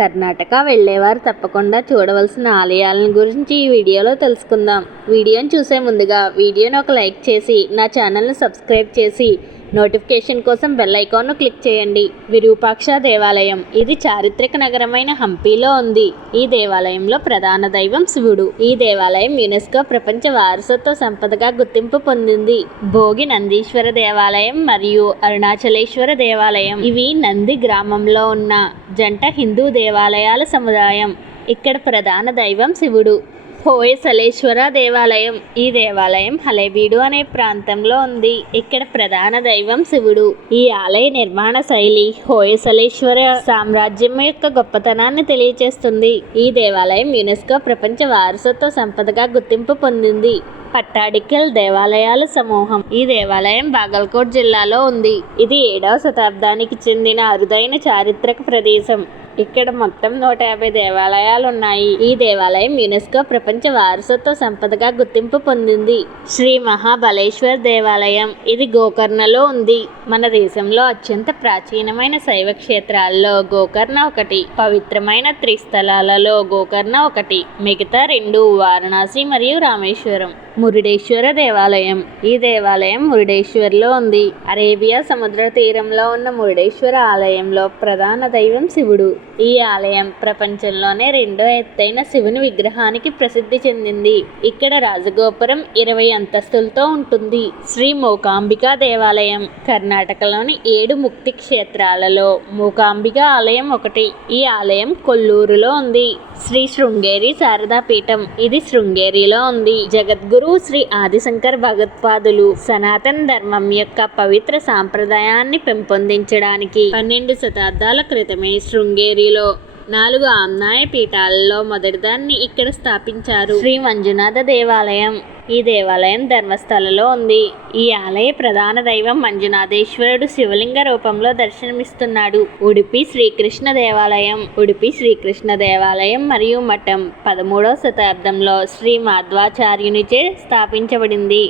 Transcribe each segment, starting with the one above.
కర్ణాటక వెళ్ళేవారు తప్పకుండా చూడవలసిన ఆలయాలను గురించి ఈ వీడియోలో తెలుసుకుందాం. వీడియోని చూసే ముందుగా వీడియోని ఒక లైక్ చేసి నా ఛానల్ని సబ్స్క్రైబ్ చేసి నోటిఫికేషన్ కోసం బెల్ ఐకాన్ను క్లిక్ చేయండి. విరూపాక్ష దేవాలయం ఇది చారిత్రక నగరమైన హంపీలో ఉంది. ఈ దేవాలయంలో ప్రధాన దైవం శివుడు. ఈ దేవాలయం యునెస్కో ప్రపంచ వారసత్వ సంపదగా గుర్తింపు పొందింది. భోగి నందీశ్వర దేవాలయం మరియు అరుణాచలేశ్వర దేవాలయం ఇవి నంది గ్రామంలో ఉన్న జంట హిందూ దేవాలయాల సముదాయం. ఇక్కడ ప్రధాన దైవం శివుడు. హోయసలేశ్వర దేవాలయం ఈ దేవాలయం హలేబీడు అనే ప్రాంతంలో ఉంది. ఇక్కడ ప్రధాన దైవం శివుడు. ఈ ఆలయ నిర్మాణ శైలి హోయసలేశ్వర సామ్రాజ్యం యొక్క గొప్పతనాన్ని తెలియజేస్తుంది. ఈ దేవాలయం యునెస్కో ప్రపంచ వారసత్వ సంపదగా గుర్తింపు పొందింది. పట్టాడికల్ దేవాలయాల సమూహం ఈ దేవాలయం బాగల్కోట్ జిల్లాలో ఉంది. ఇది 7వ శతాబ్దానికి చెందిన అరుదైన చారిత్రక ప్రదేశం. ఇక్కడ మొత్తం 150 దేవాలయాలు ఉన్నాయి. ఈ దేవాలయం యునెస్కో ప్రపంచ వారసత్వ సంపదగా గుర్తింపు పొందింది. శ్రీ మహాబలేశ్వర్ దేవాలయం ఇది గోకర్ణలో ఉంది. మన దేశంలో అత్యంత ప్రాచీనమైన శైవ క్షేత్రాల్లో గోకర్ణ ఒకటి. పవిత్రమైన త్రిస్థలాలలో గోకర్ణ ఒకటి. మిగతా 2 వారణాసి మరియు రామేశ్వరం. మురుడేశ్వర దేవాలయం ఈ దేవాలయం మురుడేశ్వర్లో ఉంది. అరేబియా సముద్ర తీరంలో ఉన్న మురుడేశ్వర ఆలయంలో ప్రధాన దైవం శివుడు. ఈ ఆలయం ప్రపంచంలోనే 2వ ఎత్తైన శివుని విగ్రహానికి ప్రసిద్ధి చెందింది. ఇక్కడ రాజగోపురం 20 అంతస్తులతో ఉంటుంది. శ్రీ మూకాంబిక దేవాలయం కర్ణాటకలోని 7 ముక్తి క్షేత్రాలలో మూకాంబిక ఆలయం ఒకటి. ఈ ఆలయం కొల్లూరులో ఉంది. శ్రీ శృంగేరి శారదా పీఠం ఇది శృంగేరిలో ఉంది. జగద్గురు శ్రీ ఆదిశంకర్ భగవత్పాదులు సనాతన ధర్మం యొక్క పవిత్ర సాంప్రదాయాన్ని పెంపొందించడానికి 12 శతాబ్దాల క్రితమే శృంగేరిలో 4 ఆమ్నాయ పీఠాలలో మొదటిదాన్ని ఇక్కడ స్థాపించారు. శ్రీ మంజునాథ దేవాలయం ఈ దేవాలయం ధర్మస్థలలో ఉంది. ఈ ఆలయ ప్రధాన దైవం మంజునాథేశ్వరుడు శివలింగ రూపంలో దర్శనమిస్తున్నాడు. ఉడిపి శ్రీకృష్ణ దేవాలయం ఉడిపి శ్రీకృష్ణ దేవాలయం మరియు మఠం 13వ శతాబ్దంలో శ్రీ మాధ్వాచార్యునిచే స్థాపించబడింది.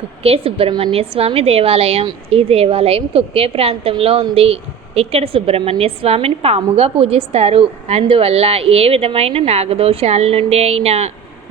కుక్కే సుబ్రహ్మణ్య స్వామి దేవాలయం ఈ దేవాలయం కుక్కే ప్రాంతంలో ఉంది. ఇక్కడ సుబ్రహ్మణ్య స్వామిని పాముగా పూజిస్తారు. అందువల్ల ఏ విధమైన నాగదోషాల నుండి అయినా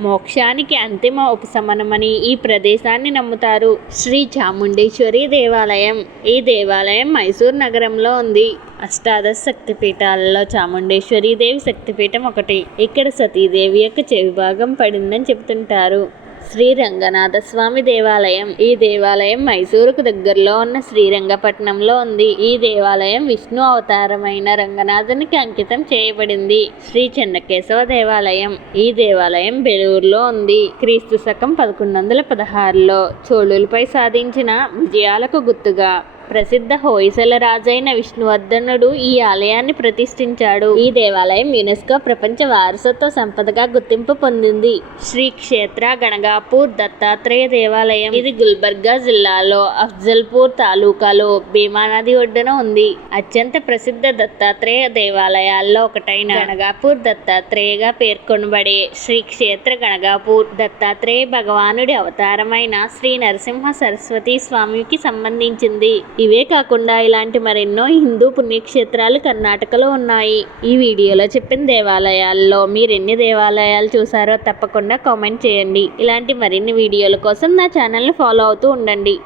మోక్షానికి అంతిమ ఉపశమనమని ఈ ప్రదేశాన్ని నమ్ముతారు. శ్రీ చాముండేశ్వరి దేవాలయం ఈ దేవాలయం మైసూర్ నగరంలో ఉంది. అష్టాదశ శక్తిపీఠాలలో చాముండేశ్వరి దేవి శక్తిపీఠం ఒకటి. ఇక్కడ సతీదేవి యొక్క చెవి భాగం పడిందని చెబుతుంటారు. శ్రీ రంగనాథ స్వామి దేవాలయం ఈ దేవాలయం మైసూరుకు దగ్గరలో ఉన్న శ్రీరంగపట్నంలో ఉంది. ఈ దేవాలయం విష్ణు అవతారమైన రంగనాథునికి అంకితం చేయబడింది. శ్రీ చెన్నకేశవ దేవాలయం ఈ దేవాలయం బెలూరులో ఉంది. క్రీస్తు శకం 1116లో చోళులపై సాధించిన విజయాలకు గుర్తుగా ప్రసిద్ధ హోయసల రాజైన విష్ణువర్ధనుడు ఈ ఆలయాన్ని ప్రతిష్ఠించాడు. ఈ దేవాలయం యునెస్కో ప్రపంచ వారసత్వ సంపదగా గుర్తింపు పొందింది. శ్రీ క్షేత్ర గణగాపూర్ దత్తాత్రేయ దేవాలయం ఇది గుల్బర్గా జిల్లాలో అఫ్జల్పూర్ తాలూకాలో భీమా నది ఒడ్డున ఉంది. అత్యంత ప్రసిద్ధ దత్తాత్రేయ దేవాలయాల్లో ఒకటైన గణగాపూర్ దత్తాత్రేయగా పేర్కొనబడే శ్రీ క్షేత్ర గణగాపూర్ దత్తాత్రేయ భగవానుడి అవతారమైన శ్రీ నరసింహ సరస్వతి స్వామికి సంబంధించింది. ఇవే కాకుండా ఇలాంటి మరెన్నో హిందూ పుణ్యక్షేత్రాలు కర్ణాటకలో ఉన్నాయి. ఈ వీడియోలో చెప్పిన దేవాలయాల్లో మీరు ఎన్ని దేవాలయాలు చూసారో తప్పకుండా కామెంట్ చేయండి. ఇలాంటి మరిన్ని వీడియోల కోసం నా ఛానల్ని ఫాలో అవుతూ ఉండండి.